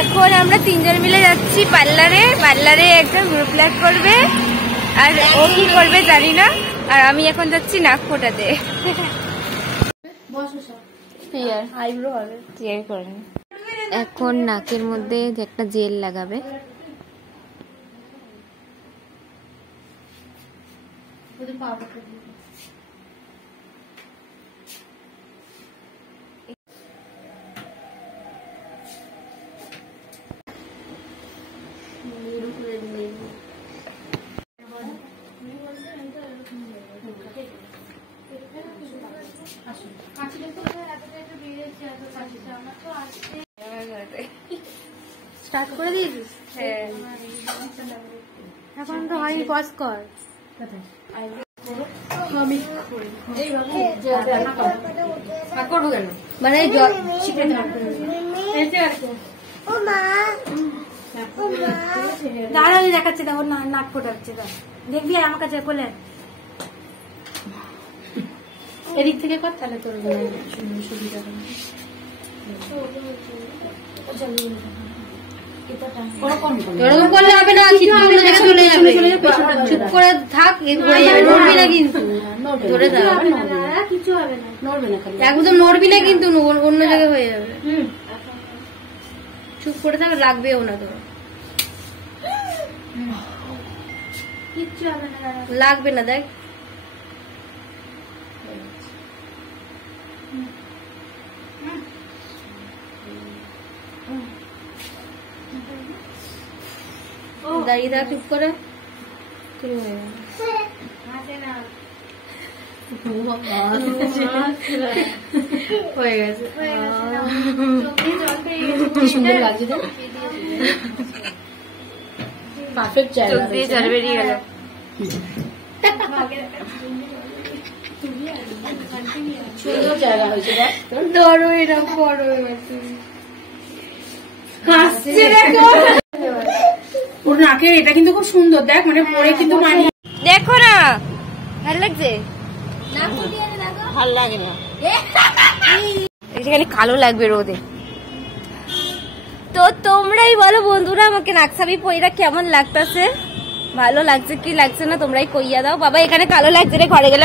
এখন আমরা তিনজন মিলে যাচ্ছি পার্লারে একটা গ্রুপ লাইভ করবে, আর ও কি করবে জানি না। আর আমি এখন যাচ্ছি নাক ফোটাতে। এখন নাকের মধ্যে একটা জেল লাগাবে। স্টার্ট করে দিয়েছিস? হ্যাঁ, এখন তো হয়নি, পজ কর। মানে দাঁড়া, দেখাচ্ছে, দেখো নাক ফোটাচ্ছে, দেখবি আমার কাছে বলে এদিক থেকে কর, তাহলে তোর সুবিধা হবে। এরকম করলে হবে না, চুপ করে থাক, নড়বি না কিন্তু, ধরে থাক, কিছু হবে না, একদম নড়বি না কিন্তু, অন্য জায়গায় হয়ে যাবে। চুপ করে থাক, লাগবেও না তোর, কিচ্ছু হবে না, লাগবে না, দেখ। দাঁড়িয়ে থাক চুপ করে, হয়ে গেছে। সুন্দর লাগছে তো, পারফেক্ট জায়গা, চোখ দিয়ে জল বেরিয়ে গেল। সুন্দর জায়গা হয়েছে, ধরো এরকম বড় হয়ে গেছে, হাসছে দেখো। ওর নাকের এটা কিন্তু খুব সুন্দর, দেখ, মানে পরে কিন্তু মানিয়ে, দেখো না, ভালো লাগছে? ভাল লাগে না, এখানে কালো লাগবে রোদে। তো তোমরাই বলো বন্ধুরা, আমাকে নাকছাবি পয়রা কেমন লাগতেছে, ভালো লাগছে কি লাগছে না তোমরাই কইয়া দাও। বাবা এখানে কালো লাগছে রে, ঘরে গেলে